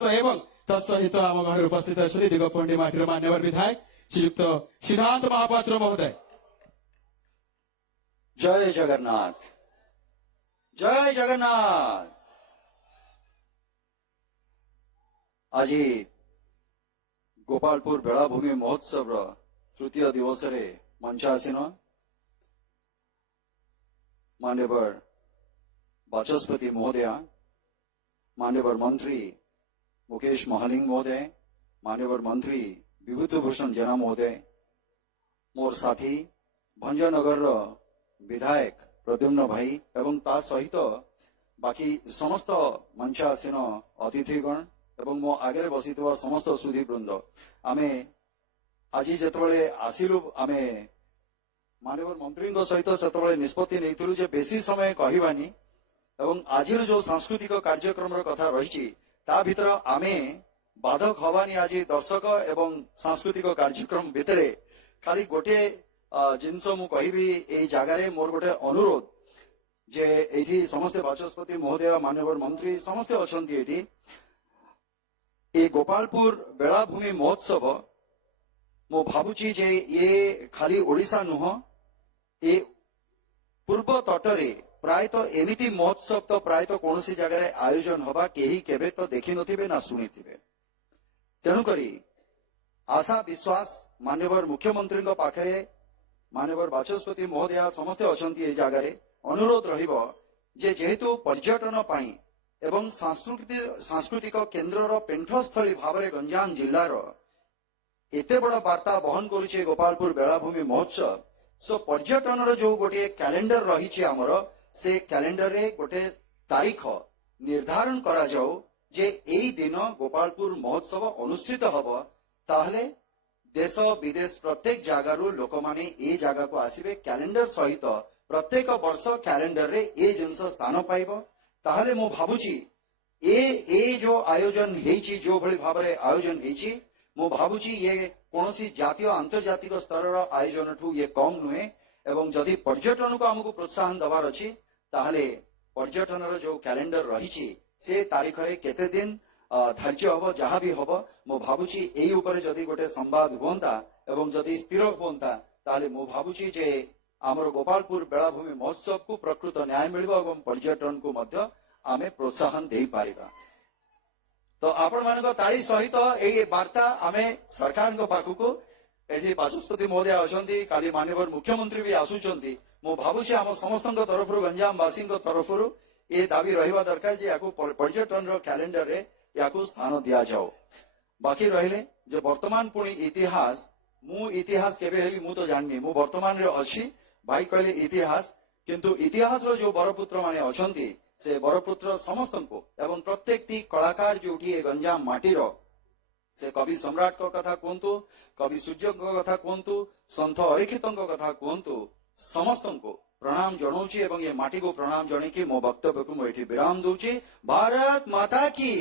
এবং তৎসহিত ଆମ ଗହଣରେ ଉପସ୍ଥିତ ଅଛନ୍ତି ଦିଗପଣ୍ଡି ମାଟିର ମାନ୍ୟବର ବିଧାୟକ ଶ୍ରୀଯୁକ୍ତ ସିଦ୍ଧାନ୍ତ ମହାପାତ୍ର ମହୋଦୟ। जय जगन्नाथ, जय जगन्नाथ। आज गोपालपुर बेलाभूमि महोत्सव तृतीय दिवस मंचासीन मान्यवर बाचस्पति महोदय, मान्यवर मंत्री मुकेश महालिंग महोदय, मान्यवर मंत्री विभूतिभूषण जेना महोदय, मोर साथी भंजनगर विधायक प्रद्युम्न भाई एवं ता सहित बाकी समस्त मंचासीन अतिथिगण एवं मो आगे बसी समस्त सुधीवृंद आमे आज जिते आसिलु आमे माननीय मंत्री सहित से निष्पत्ति नहीं जे बेसी समय कहवानी एवं आज जो सांस्कृतिक कार्यक्रम कथा रही ता भीतर आमे बाधक हवानी आज दर्शक एवं सांस्कृतिक कार्यक्रम भितर खाली गोटे जिनस मु कहिबी ए जगार मोर गोटे अनुरोध जे एठी समस्ते बाचस्पति महोदय मान्यवर मंत्री समस्ते अछंती एठी ए गोपालपुर बेलाभूमि महोत्सव मो भाबुची जे ये खाली ओडिशा नुह ए पूर्व तटरे प्रायतः एमिति महोत्सव तो प्रायतः कौन सी जगह आयोजन हवा केही केबे तो देखि नथिबे ना सुनिथिबे। तेणुकरी आशा विश्वास मान्यवर मुख्यमंत्री पाखे मान्यवर बाचस्पति महोदय समस्ते अछंती ए जगार अनुरोध रहिबो जे जेहेतु पर्यटन पाई एवं सांस्कृतिक केन्द्रर पेंठस्थली भावरे गंजाम जिल्लार एते बड़ वार्ता बहन करुचे गोपालपुर बेलाभूमि महोत्सव सो पर्यटन जो गोटे कैलेंडर रही आमर से कैलेंडर रे गोटे तारीख निर्धारण करा जाऊ जे एई दिन गोपालपुर महोत्सव अनुष्ठित हब ताहले देश विदेश प्रत्येक जगार लोक माने ए जगह को आसिबे कैलेंडर सहित प्रत्येक वर्ष कैलेंडर रे ए जिनस स्थान पाइब ताहले मो भाबुची ए जो आयोजन हेची जो भली भाबरे आयोजन हेची मो भाबुची ये कोनोसी जातीय अंतर्जातिक स्तर आयोजन ठू ये कम नुहे एवं जदि पर्यटन को हमको प्रोत्साहन दबार अछि ताहले पर्यटन जो कैलेंडर रही से तारीख रे केते दिन धार्य हम जहाँ भी हम मो भाबुची एई उपरे जदि गोटे संवाद हुंता एवं जदि स्थिर हुंता ताहले मो भाबुची जे आमर गोपालपुर बेलाभूमि महोत्सव को प्रकृत न्याय मिलिबो एवं पर्यटन को मध्य आमे प्रोत्साहन देई पारिबा। तो आपण मानक ताली सहित ए वार्ता आमे सरकार को पाखु एठी बाचस्पति महोदय अछंती काली मान्यवर मुख्यमंत्री भी आसुचंती मो भाबुची आम समस्त तरफ गंजामवासी तरफ ए दाबी रहिबा दरकार जे याकू पर्यटन रो कैलेंडर रे याकू स्थान दिया जाओ। बाकी रहिले जे वर्तमान पुणी इतिहास मु इतिहास केबे हेली मु तो जाननी मु वर्तमान रे अछि भाई कहले इतिहास किंतु इतिहास रो जो बरपुत्र माने अछंती से बरपुत्र समस्त को एवं प्रत्येक टी कलाकार जोटी ए गंजाम माटीर से कवि सम्राट को कथा कहतु कवि सूर्य को कथा कहतु सन्थ अरेखित कथा कहतु समस्त को प्रणाम जनाऊची एवं ये माटी को प्रणाम जन की मो वक्तव्य को मुझे विराम दूची। भारत माता की